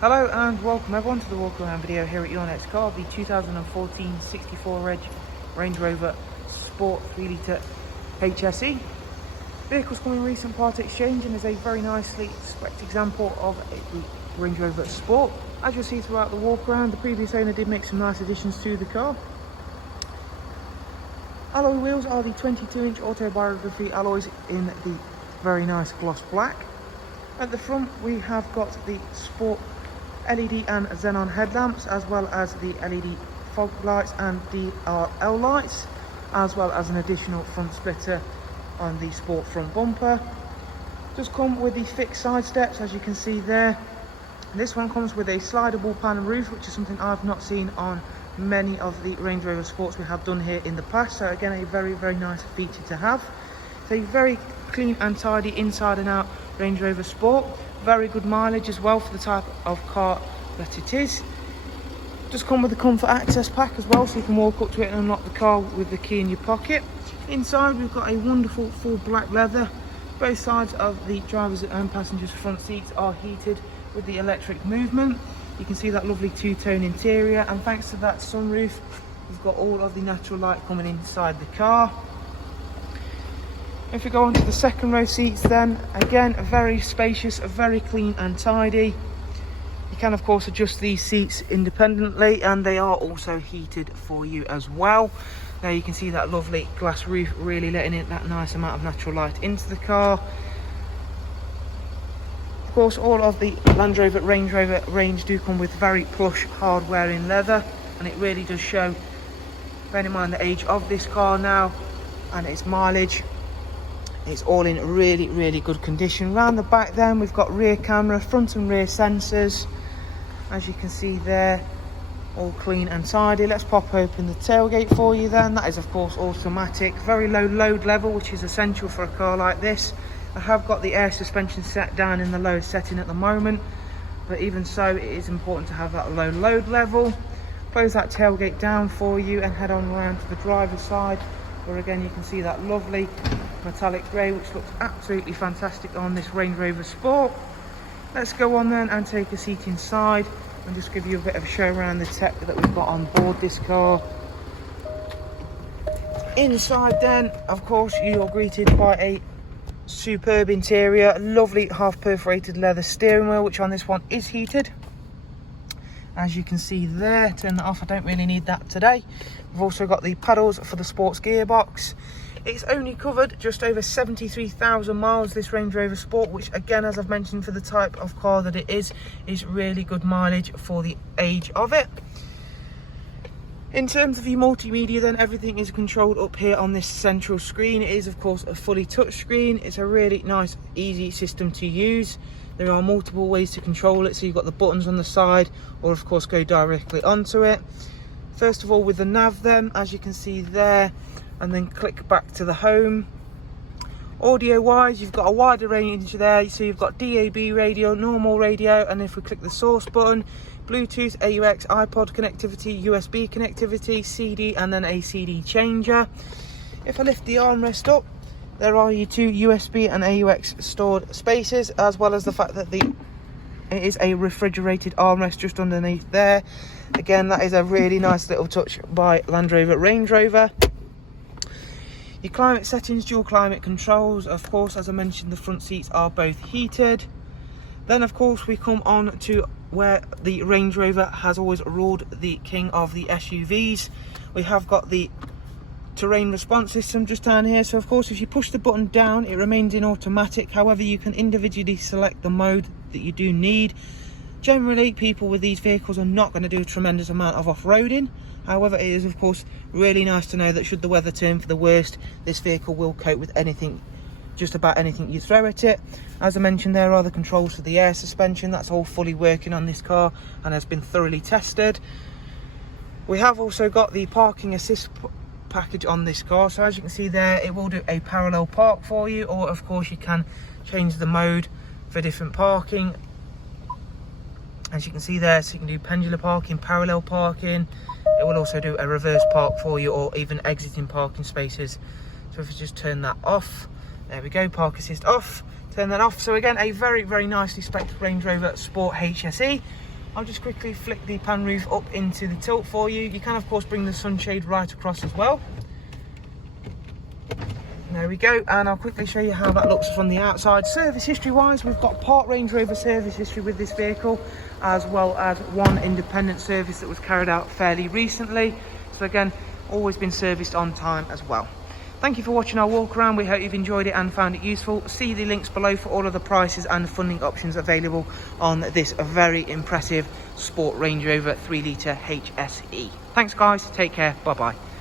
Hello and welcome everyone to the walk around video here at Your Next Car, the 2014 64 Reg Range Rover Sport 3 litre HSE. Vehicle's come in recent part exchange and is a very nicely spec'd example of a Range Rover Sport. As you'll see throughout the walk around, the previous owner did make some nice additions to the car. Alloy wheels are the 22-inch autobiography alloys in the very nice gloss black. At the front we have got the Sport LED and xenon headlamps, as well as the LED fog lights and DRL lights, as well as an additional front splitter on the Sport front bumper. Does come with the fixed side steps, as you can see there. This one comes with a slidable Panroof, which is something I've not seen on many of the Range Rover Sports we have done here in the past, so again a very nice feature to have. It's a very clean and tidy inside and out Range Rover Sport. Very good mileage as well for the type of car that it is. Does come with the comfort access pack as well, so you can walk up to it and unlock the car with the key in your pocket. Inside we've got a wonderful full black leather. Both sides of the driver's and passenger's front seats are heated with the electric movement. You can see that lovely two-tone interior, and thanks to that sunroof we've got all of the natural light coming inside the car. If we go on to the second row seats then, again very spacious, very clean and tidy. You can of course adjust these seats independently, and they are also heated for you as well. Now you can see that lovely glass roof really letting in that nice amount of natural light into the car. Of course, all of the Land Rover Range Rover range do come with very plush hardware in leather, and it really does show, bearing in mind the age of this car now and its mileage. It's all in really good condition. Round the back then we've got rear camera, front and rear sensors, as you can see there, all clean and tidy. Let's pop open the tailgate for you then. That is of course automatic. Very low load level, which is essential for a car like this. I have got the air suspension set down in the lowest setting at the moment, but even so it is important to have that low load level. Close that tailgate down for you and head on around to the driver's side, where again you can see that lovely metallic grey, which looks absolutely fantastic on this Range Rover Sport. Let's go on then and take a seat inside and just give you a bit of a show around the tech that we've got on board this car. Inside then, of course, you are greeted by a superb interior, lovely half perforated leather steering wheel, which on this one is heated, as you can see there. Turn that off, I don't really need that today. We've also got the pedals for the sports gearbox. It's only covered just over 73,000 miles, this Range Rover Sport, which again, as I've mentioned, for the type of car that it is really good mileage for the age of it. In terms of your multimedia then, everything is controlled up here on this central screen. It is of course a fully touch screen. It's a really nice, easy system to use. There are multiple ways to control it, so you've got the buttons on the side, or of course go directly onto it. First of all, with the nav then, as you can see there, and then click back to the home. Audio wise, you've got a wider range there, so you've got DAB radio, normal radio, and if we click the source button, Bluetooth, AUX, iPod connectivity, USB connectivity, CD, and then a CD changer. If I lift the armrest up, there are your two USB and AUX stored spaces, as well as the fact that it is a refrigerated armrest just underneath there. Again, that is a really nice little touch by Land Rover Range Rover. Your climate settings, dual climate controls. Of course, as I mentioned, the front seats are both heated. Then of course we come on to where the Range Rover has always ruled the king of the SUVs. We have got the terrain response system just down here, so of course if you push the button down it remains in automatic. However, you can individually select the mode that you do need. Generally, people with these vehicles are not going to do a tremendous amount of off-roading. However, it is of course really nice to know that should the weather turn for the worst, this vehicle will cope with anything, just about anything you throw at it. As I mentioned, there are the controls for the air suspension. That's all fully working on this car and has been thoroughly tested. We have also got the parking assist package on this car, so as you can see there, it will do a parallel park for you, or of course you can change the mode for different parking, as you can see there. So you can do pendular parking, parallel parking. It will also do a reverse park for you, or even exiting parking spaces. So if you just turn that off, there we go, park assist off, turn that off. So again, a very nicely spec'd Range Rover Sport HSE. I'll just quickly flick the pan roof up into the tilt for you. You can of course bring the sunshade right across as well. There we go, and I'll quickly show you how that looks from the outside. Service history wise, we've got part Range Rover service history with this vehicle, as well as one independent service that was carried out fairly recently. So again, always been serviced on time as well. Thank you for watching our walk around. We hope you've enjoyed it and found it useful. See the links below for all of the prices and funding options available on this very impressive Sport Range Rover 3 litre HSE. Thanks guys, take care, bye bye.